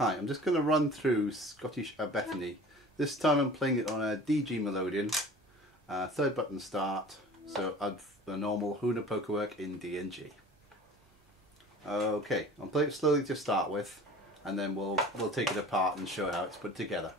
Hi, I'm just going to run through Scottish Bethanie. This time I'm playing it on a DG melodeon, third button start, so the normal Hohner Pokerwork in D and G. Okay, I'll play it slowly to start with, and then we'll take it apart and show how it's put together.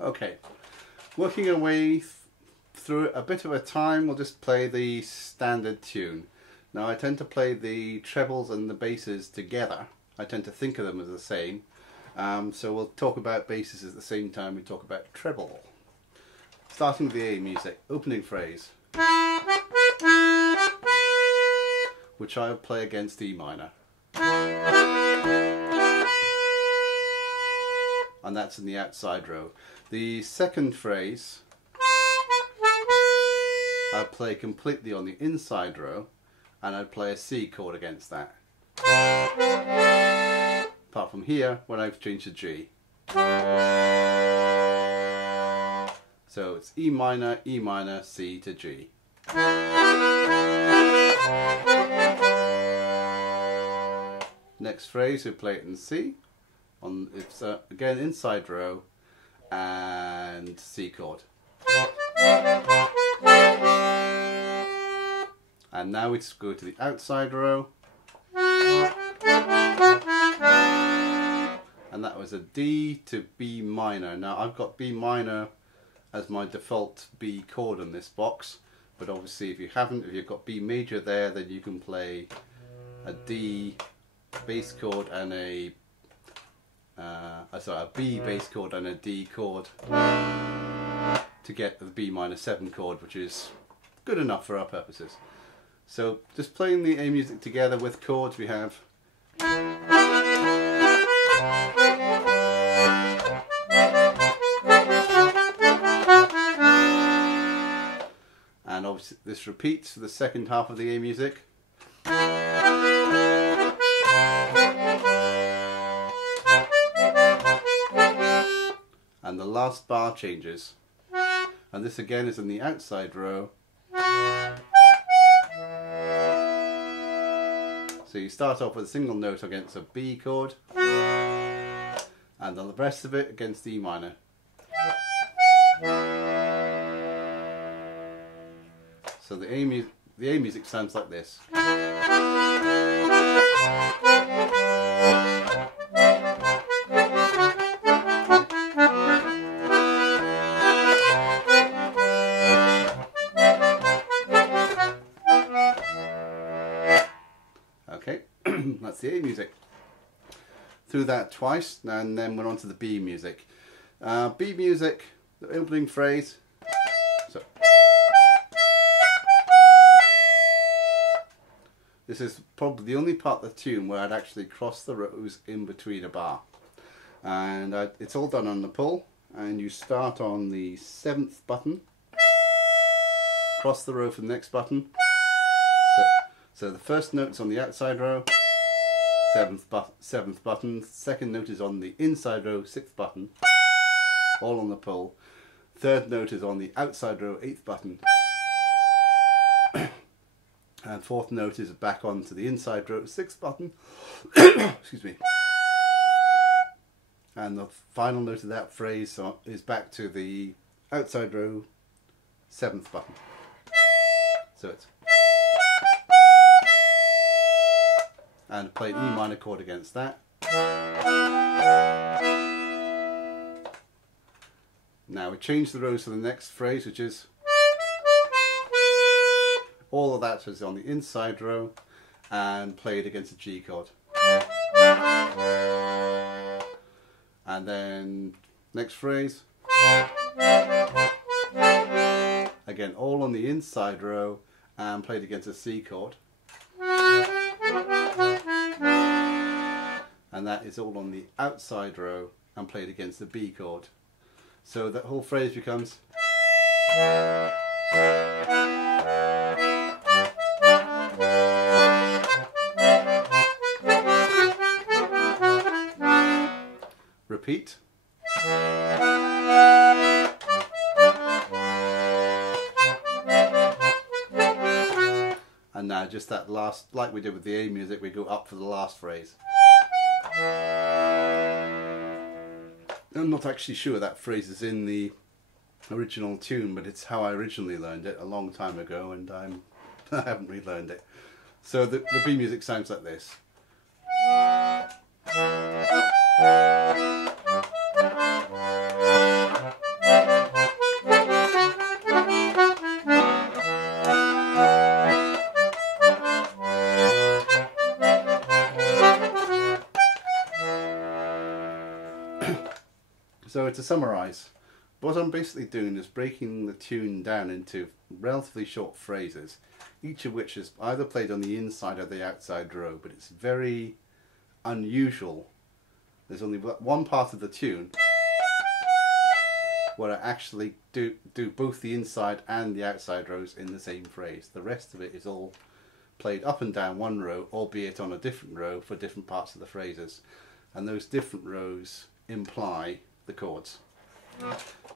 Okay, working our way through it a bit of a time, we'll just play the standard tune. Now I tend to play the trebles and the basses together. I tend to think of them as the same. So we'll talk about basses at the same time we talk about treble. Starting with the A music, opening phrase, which I'll play against E minor. And that's in the outside row. The second phrase I play completely on the inside row, and I play a C chord against that. Apart from here, when I've changed to G. So it's E minor, C to G. Next phrase, we play it in C. It's again inside row and C chord. And now we just go to the outside row, and that was a D to B minor. Now I've got B minor as my default B chord on this box, but obviously if you haven't, if you've got B major there, then you can play a D bass chord and a B bass chord and a D chord to get the B minor 7 chord, which is good enough for our purposes. So just playing the A music together with chords, we have and obviously this repeats for the second half of the A music. And the last bar changes, and this again is in the outside row. So you start off with a single note against a B chord, and the rest of it against E minor. So the A music sounds like this. Okay, that's the A music. Through that twice, and then we're on to the B music. B music, the opening phrase. So this is probably the only part of the tune where I'd actually cross the rows in between a bar. And it's all done on the pull, and you start on the 7th button, cross the row for the next button. So the first note's on the outside row, 7th button, second note is on the inside row, 6th button, all on the pull. Third note is on the outside row, 8th button, and fourth note is back onto the inside row, 6th button, excuse me. And the final note of that phrase is back to the outside row, 7th button. So it's and play an E minor chord against that. Now we change the rows to the next phrase, which is all of that is on the inside row, and play it against a G chord. And then next phrase, again all on the inside row and played against a C chord. And that is all on the outside row and played against the B chord. So that whole phrase becomes repeat. And now just that last, like we did with the A music, we go up for the last phrase. I'm not actually sure that phrase is in the original tune, but it's how I originally learned it a long time ago, and I haven't relearned it. So the B music sounds like this. So to summarise, what I'm basically doing is breaking the tune down into relatively short phrases, each of which is either played on the inside or the outside row, but it's very unusual. There's only one part of the tune where I actually do both the inside and the outside rows in the same phrase. The rest of it is all played up and down one row, albeit on a different row for different parts of the phrases. And those different rows imply the chords.